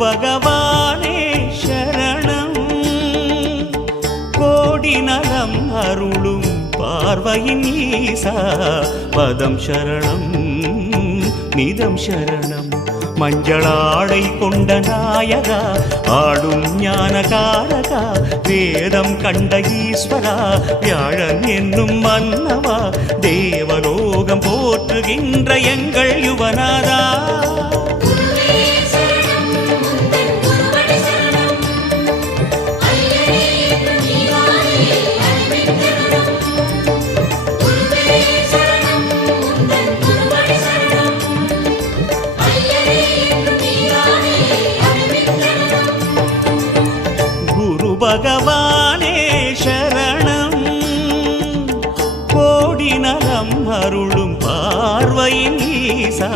பகவானே சரணம் கோடி நலம் அருளும் பார்வையின் ஈசா பதம் சரணம் நிதம் சரணம் மஞ்சளாடை கொண்ட நாயகா ஆடும் ஞானகாரகா வேதம் கண்ட ஈஸ்வரா வியாழன் என்னும் மன்னவா தேவலோகம் போற்றுகின்ற எங்கள் யுவனாதா பகவானே சரணம் கோடி நலம் அருளும் பார்வையின் ஈசா